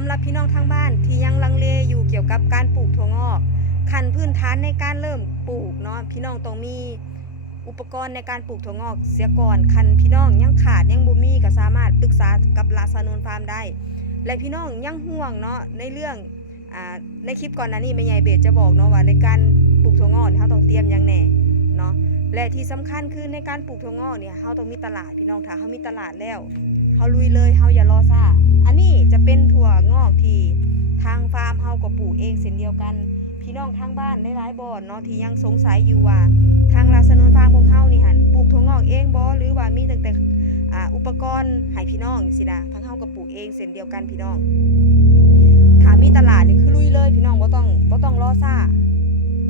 ำหรับพี่น้องทางบ้านที่ยังลังเลอยู่เกี่ยวกับการปลูกถั่วงอกขั้นพื้นฐานในการเริ่มปลูกเนาะพี่น้องต้องมีอุปกรณ์ในการปลูกถั่วงอกเสียก่อนคันพี่น้องยังขาดยังบ่มีก็สามารถปรึกษากับลาซานูนฟาร์มได้และพี่น้องยังห่วงเนาะในเรื่องในคลิปก่อนหน้านี้แม่ใหญ่เบสจะบอกเนาะว่าในการปลูกถั่วงอกเราต้องเตรียมอย่างแน่เนาะและที่สำคัญคือในการปลูกถั่วงอกเนี่ยเราต้องมีตลาดพี่น้องถ้าเรามีตลาดแล้วเราลุยเลยเราอย่ารอซ่าอันนี้จะเป็นถั่วงอกที่ทางฟาร์มเราก็ปลูกเองเช่นเดียวกันพี่น้องทางบ้านหลายๆบ่อนเนาะที่ยังสงสัยอยู่ว่าทางลาซานูนฟาร์มของเรานี่หันปลูกถั่วงอกเองบ่หรือว่ามีตั้งแต่อุปกรณ์ให้พี่น้องสินะทางเราก็ปลูกเองเช่นเดียวกันพี่น้องถ้ามีตลาดนี่คือลุยเลยพี่น้องบ่ต้องรอซ่า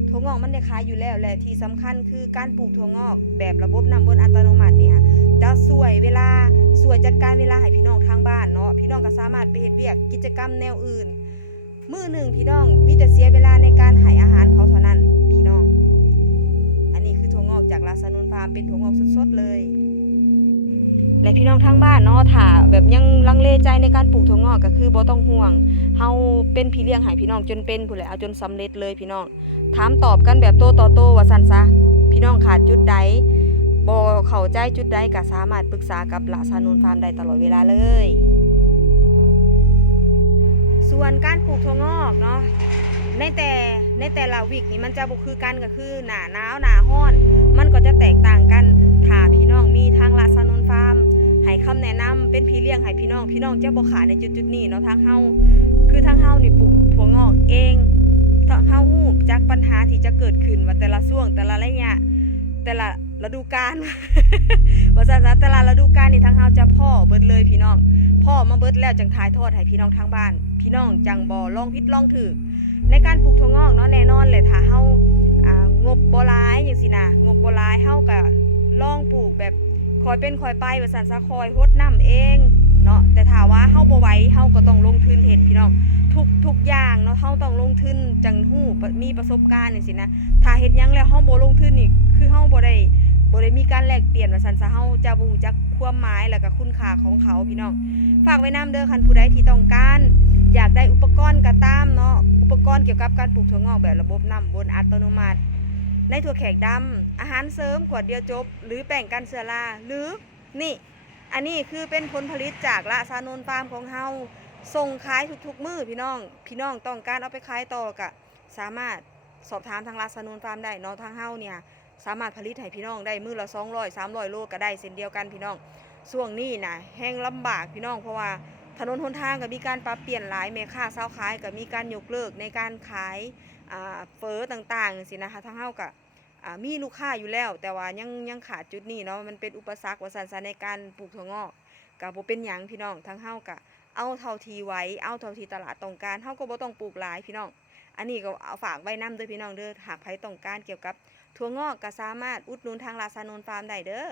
ถั่วงอกมันได้ขายอยู่แล้วและที่สำคัญคือการปลูกถั่วงอกแบบระบบน้ำบนอัตโนมัตินี่ค่ะจะช่วยจัดการเวลาให้พี่น้องทางบ้านเนาะพี่น้องก็สามารถไปเฮ็ดเวียกกิจกรรมแนวอื่นมื้อหนึ่งพี่น้องมีแต่เสียเวลาในการให้อาหารเขาเท่านั้นพี่น้องอันนี้คือถั่วงอกจากลาซานูนฟาร์มเป็นถั่วงอกสดๆเลยและพี่น้องทางบ้านเนาะถ้าแบบยังลังเลใจในการปลูกถั่วงอกก็คือบ่ต้องห่วงเฮาเป็นพี่เลี้ยงให้พี่น้องจนเป็นผู้ใดเอาจนสำเร็จเลยพี่น้องถามตอบกันแบบโตต่อโตว่าซั่นซะพี่น้องขาดจุดใดบ่เข้าใจจุดใดก็สามารถปรึกษากับลาซานูนฟาร์มได้ตลอดเวลาเลยส่วนการปลูกถั่วงอกเนาะในแต่ละวิกนี่มันจะบ่คือกันก็คือหน้าหนาวหน้าร้อนมันก็จะแตกต่างกันถ้าพี่น้องมีทางลาซานูนฟาร์มให้คำแนะนำเป็นพี่เลี้ยงให้พี่น้องจะบ่ขาดในจุดๆนี้เนาะทางเฮาคือทางเฮานี่ปลูกถั่วงอกเองทางเฮาฮู้จักปัญหาที่จะเกิดขึ้นว่าแต่ละช่วงแต่ละระยะแต่ละฤดูกาล ว่าซั่นซะแต่ละฤดูกาลนี่ทางเฮาจะพ่อเบิดเลยพี่น้องพ่อมาเบิดแล้วจังถ่ายทอดให้พี่น้องทางบ้านพี่น้องจังบ่ลองผิดลองถูกในการปลูกถั่วงอกเนาะแน่นอนเลยถ้าเฮางบบ่หลายจังซี่นะงบบ่หลายเฮาก็ลองปลูกแบบคอยเป็นคอยไปว่าซั่นซะคอยรดน้ำเองเนาะแต่ถ้าว่าเฮาบ่ไหวเฮาก็ต้องลงทุนเฮ็ดพี่น้องทุกอย่างเนาะเฮาต้องลงทุนจังฮู้มีประสบการณ์จังซี่นะถ้าเฮ็ดหยังแล้วเฮาบ่ลงทุนนี่คือเฮาบ่ได้มีการแลกเปลี่ยนว่าซั่นซะเฮาจะบ่รู้จักความหมายแล้วก็คุณค่าของเขาพี่น้องฝากไว้นำเด้อคันผู้ใดที่ต้องการอยากได้อุปกรณ์ก็ตามเนาะอุปกรณ์เกี่ยวกับการปลูกถั่วงอกแบบระบบน้ำบนอัตโนมัติในถั่วแขกดำอาหารเสริมขวดเดียวจบหรือแป้งกันเชื้อราหรือนี่อันนี้คือเป็นผลผลิตจากลาซานูนฟาร์มของเฮาส่งขายทุกๆมื้อพี่น้องต้องการเอาไปขายต่อก็สามารถสอบถามทางลาซานูนฟาร์มได้เนาะทางเฮาเนี่ยสามารถผลิตให้พี่น้องได้มื้อละ200-300 โลก็ได้เช่นเดียวกันพี่น้องช่วงนี้นะแห้งลำบากพี่น้องเพราะว่าถนนหนทางก็มีการปรับเปลี่ยนหลายแม่ค้าเช้าขายก็มีการยกเลิกในการขายเฟอต่างๆสินะคะทางเฮาก็มีลูกค้าอยู่แล้วแต่ว่ายังขาดจุดนี้เนาะมันเป็นอุปสรรคว่าซั่นซะในการปลูกถั่วงอกก็บ่เป็นหยังพี่น้องทางเฮาก็เอาเท่าที่ไหวเอาเท่าที่ตลาดต้องการเฮาก็บ่ต้องปลูกหลายพี่น้องอันนี้ก็เอาฝากไว้นำเด้อพี่น้องเด้อหากใครต้องการเกี่ยวกับถั่วงอกก็สามารถอุดหนุนทางลาซานูนฟาร์มได้เด้อ